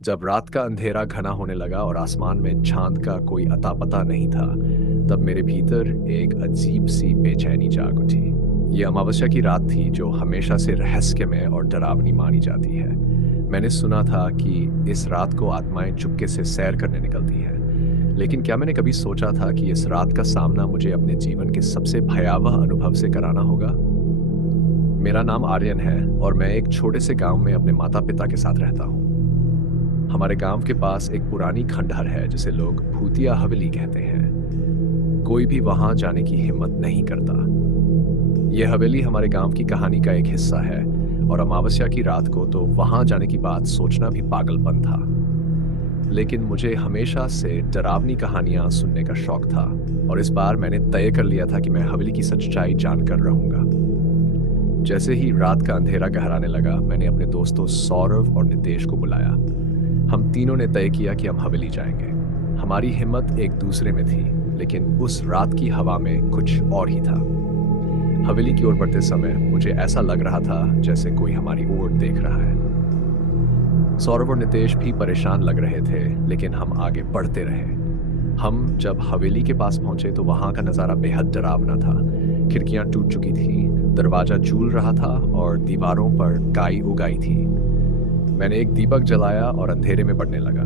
जब रात का अंधेरा घना होने लगा और आसमान में चांद का कोई अता पता नहीं था, तब मेरे भीतर एक अजीब सी बेचैनी जाग उठी। ये अमावस्या की रात थी जो हमेशा से रहस्यमय और डरावनी मानी जाती है। मैंने सुना था कि इस रात को आत्माएं चुपके से सैर करने निकलती हैं, लेकिन क्या मैंने कभी सोचा था कि इस रात का सामना मुझे अपने जीवन के सबसे भयावह अनुभव से कराना होगा। मेरा नाम आर्यन है और मैं एक छोटे से गांव में अपने माता पिता के साथ रहता हूँ। हमारे गांव के पास एक पुरानी खंडहर है जिसे लोग भूतिया हवेली कहते हैं। कोई भी वहां जाने की हिम्मत नहीं करता। यह हवेली हमारे गांव की कहानी का एक हिस्सा है और अमावस्या की रात को तो वहां जाने की बात सोचना भी पागलपन था। लेकिन मुझे हमेशा से डरावनी कहानियां सुनने का शौक था और इस बार मैंने तय कर लिया था कि मैं हवेली की सच्चाई जानकर रहूंगा। जैसे ही रात का अंधेरा गहराने लगा, मैंने अपने दोस्तों सौरव और नितेश को बुलाया। हम तीनों ने तय किया कि हम हवेली जाएंगे। हमारी हिम्मत एक दूसरे में थी, लेकिन उस रात की हवा में कुछ और ही था। हवेली की ओर बढ़ते समय मुझे ऐसा लग रहा था जैसे कोई हमारी ओर देख रहा है। सौरभ और नितेश भी परेशान लग रहे थे, लेकिन हम आगे बढ़ते रहे। हम जब हवेली के पास पहुंचे तो वहां का नजारा बेहद डरावना था। खिड़कियां टूट चुकी थी, दरवाजा झूल रहा था और दीवारों पर काई उगाई थी। मैंने एक दीपक जलाया और अंधेरे में बढ़ने लगा।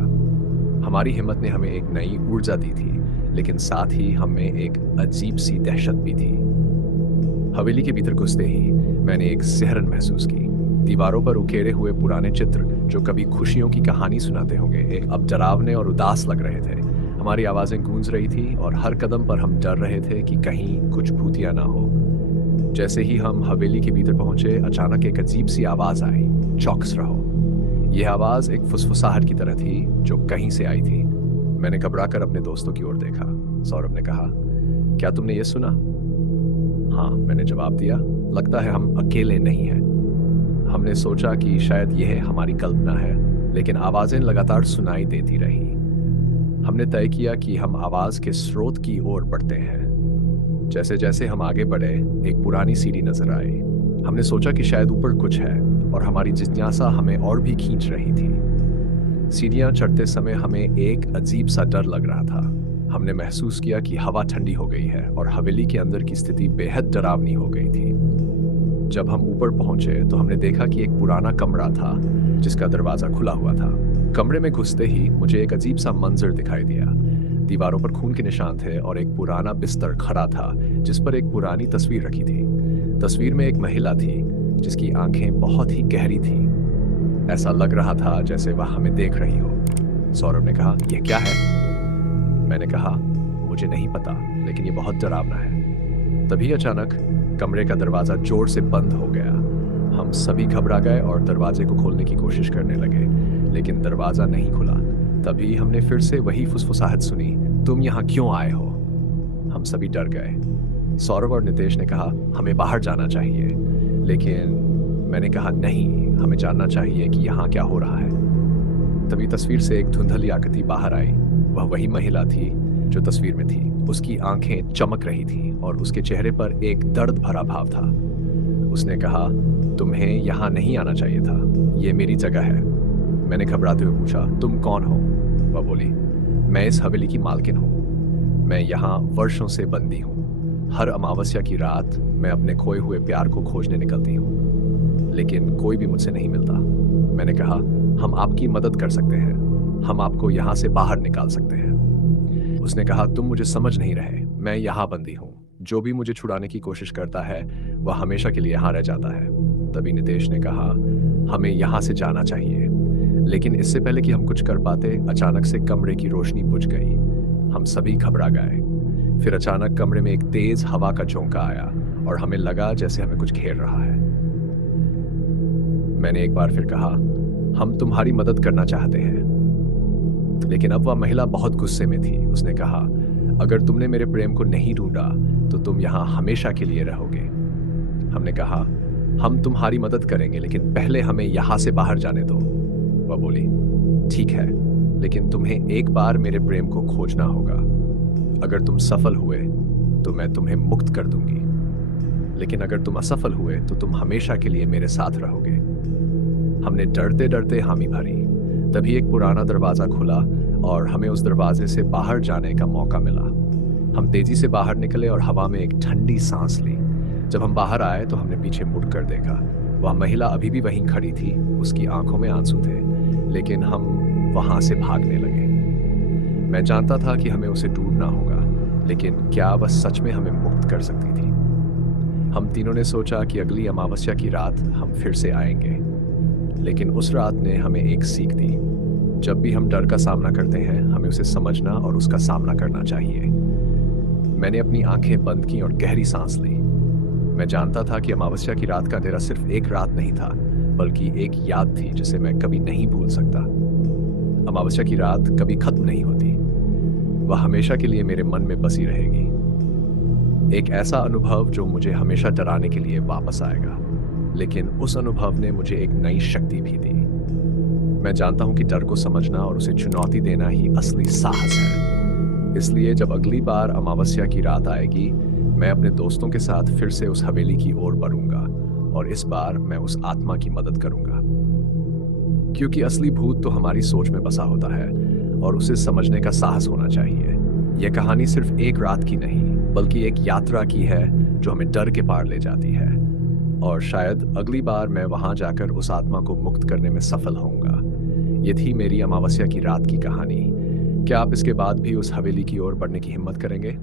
हमारी हिम्मत ने हमें एक नई ऊर्जा दी थी, लेकिन साथ ही हमें एक अजीब सी दहशत भी थी। हवेली के भीतर घुसते ही मैंने एक सिहरन महसूस की। दीवारों पर उकेरे हुए पुराने चित्र जो कभी खुशियों की कहानी सुनाते होंगे, एक अब डरावने और उदास लग रहे थे। हमारी आवाजें गूंज रही थी और हर कदम पर हम डर रहे थे कि कहीं कुछ भूतिया ना हो। जैसे ही हम हवेली के भीतर पहुंचे, अचानक एक अजीब सी आवाज आई, चौकस रहो। यह आवाज एक फुसफुसाहट की तरह थी जो कहीं से आई थी। मैंने घबराकर अपने दोस्तों की ओर देखा। सौरभ ने कहा, क्या तुमने ये सुना? हाँ, मैंने जवाब दिया। लगता है हम अकेले नहीं हैं। हमने सोचा कि शायद यह हमारी कल्पना है, लेकिन आवाजें लगातार सुनाई देती रही। हमने तय किया कि हम आवाज के स्रोत की ओर बढ़ते हैं। जैसे जैसे हम आगे बढ़े, एक पुरानी सीढ़ी नजर आई। हमने सोचा कि शायद ऊपर कुछ है और हमारी जिज्ञासा हमें और भी खींच रही थी। सीढ़ियां चढ़ते समय हमें एक अजीब सा डर लग रहा था। हमने महसूस किया कि हवा ठंडी हो गई है और हवेली के अंदर की स्थिति बेहद डरावनी हो गई थी। जब हम ऊपर पहुंचे तो हमने देखा कि एक पुराना कमरा था जिसका दरवाजा खुला हुआ था। कमरे में घुसते ही मुझे एक अजीब सा मंजर दिखाई दिया। दीवारों पर खून के निशान थे और एक पुराना बिस्तर खड़ा था जिस पर एक पुरानी तस्वीर रखी थी। तस्वीर में एक महिला थी जिसकी आंखें बहुत ही गहरी थी। ऐसा लग रहा था जैसे वह हमें देख रही हो। सौरभ ने कहा, यह क्या है? मैंने कहा, मुझे नहीं पता, लेकिन ये बहुत डरावना है। तभी अचानक कमरे का दरवाजा जोर से बंद हो गया। हम सभी घबरा गए और दरवाजे को खोलने की कोशिश करने लगे, लेकिन दरवाजा नहीं खुला। तभी हमने फिर से वही फुसफुसाहट सुनी, तुम यहाँ क्यों आए हो? हम सभी डर गए। सौरभ और नितेश ने कहा, हमें बाहर जाना चाहिए, लेकिन मैंने कहा, नहीं, हमें जानना चाहिए कि यहाँ क्या हो रहा है। तभी तस्वीर से एक धुंधली आकृति बाहर आई। वह वही महिला थी जो तस्वीर में थी। उसकी आंखें चमक रही थीं और उसके चेहरे पर एक दर्द भरा भाव था। उसने कहा, तुम्हें यहाँ नहीं आना चाहिए था, ये मेरी जगह है। मैंने घबराते हुए पूछा, तुम कौन हो? वह बोली, मैं इस हवेली की मालकिन हूँ। मैं यहाँ वर्षों से बंदी हूँ। हर अमावस्या की रात मैं अपने खोए हुए प्यार को खोजने निकलती हूँ, लेकिन कोई भी मुझसे नहीं मिलता। मैंने कहा, हम आपकी मदद कर सकते हैं। हम आपको यहाँ से बाहर निकाल सकते हैं। उसने कहा, तुम मुझे समझ नहीं रहे। मैं यहाँ बंदी हूँ। जो भी मुझे छुड़ाने की कोशिश करता है वह हमेशा के लिए यहाँ रह जाता है। तभी नितेश ने कहा, हमें यहाँ से जाना चाहिए। लेकिन इससे पहले कि हम कुछ कर पाते, अचानक से कमरे की रोशनी बुझ गई। हम सभी घबरा गए। फिर अचानक कमरे में एक तेज हवा का झोंका आया और हमें लगा जैसे हमें कुछ घेर रहा है। मैंने एक बार फिर कहा, हम तुम्हारी मदद करना चाहते हैं। लेकिन अब वह महिला बहुत गुस्से में थी। उसने कहा, अगर तुमने मेरे प्रेम को नहीं ढूंढा तो तुम यहाँ हमेशा के लिए रहोगे। हमने कहा, हम तुम्हारी मदद करेंगे, लेकिन पहले हमें यहाँ से बाहर जाने दो। वह बोली, ठीक है, लेकिन तुम्हें एक बार मेरे प्रेम को खोजना होगा। अगर तुम सफल हुए तो मैं तुम्हें मुक्त कर दूंगी, लेकिन अगर तुम असफल हुए तो तुम हमेशा के लिए मेरे साथ रहोगे। हमने डरते डरते हामी भरी। तभी एक पुराना दरवाज़ा खुला और हमें उस दरवाजे से बाहर जाने का मौका मिला। हम तेज़ी से बाहर निकले और हवा में एक ठंडी सांस ली। जब हम बाहर आए तो हमने पीछे मुड़कर देखा। वह महिला अभी भी वहीं खड़ी थी, उसकी आंखों में आंसू थे, लेकिन हम वहां से भागने लगे। मैं जानता था कि हमें उसे ढूंढना होगा, लेकिन क्या वह सच में हमें मुक्त कर सकती थी? हम तीनों ने सोचा कि अगली अमावस्या की रात हम फिर से आएंगे, लेकिन उस रात ने हमें एक सीख दी। जब भी हम डर का सामना करते हैं, हमें उसे समझना और उसका सामना करना चाहिए। मैंने अपनी आंखें बंद की और गहरी सांस ली। मैं जानता था कि अमावस्या की रात का अंधेरा सिर्फ एक रात नहीं था, बल्कि एक याद थी जिसे मैं कभी नहीं भूल सकता। अमावस्या की रात कभी खत्म नहीं होती, वह हमेशा के लिए मेरे मन में बसी रहेगी। एक ऐसा अनुभव जो मुझे हमेशा डराने के लिए वापस आएगा, लेकिन उस अनुभव ने मुझे एक नई शक्ति भी दी। मैं जानता हूं कि डर को समझना और उसे चुनौती देना ही असली साहस है। इसलिए जब अगली बार अमावस्या की रात आएगी, मैं अपने दोस्तों के साथ फिर से उस हवेली की ओर बढ़ूंगा और इस बार मैं उस आत्मा की मदद करूंगा। क्योंकि असली भूत तो हमारी सोच में बसा होता है और उसे समझने का साहस होना चाहिए। यह कहानी सिर्फ एक रात की नहीं, बल्कि एक यात्रा की है जो हमें डर के पार ले जाती है। और शायद अगली बार मैं वहां जाकर उस आत्मा को मुक्त करने में सफल होऊंगा। ये थी मेरी अमावस्या की रात की कहानी। क्या आप इसके बाद भी उस हवेली की ओर बढ़ने की हिम्मत करेंगे?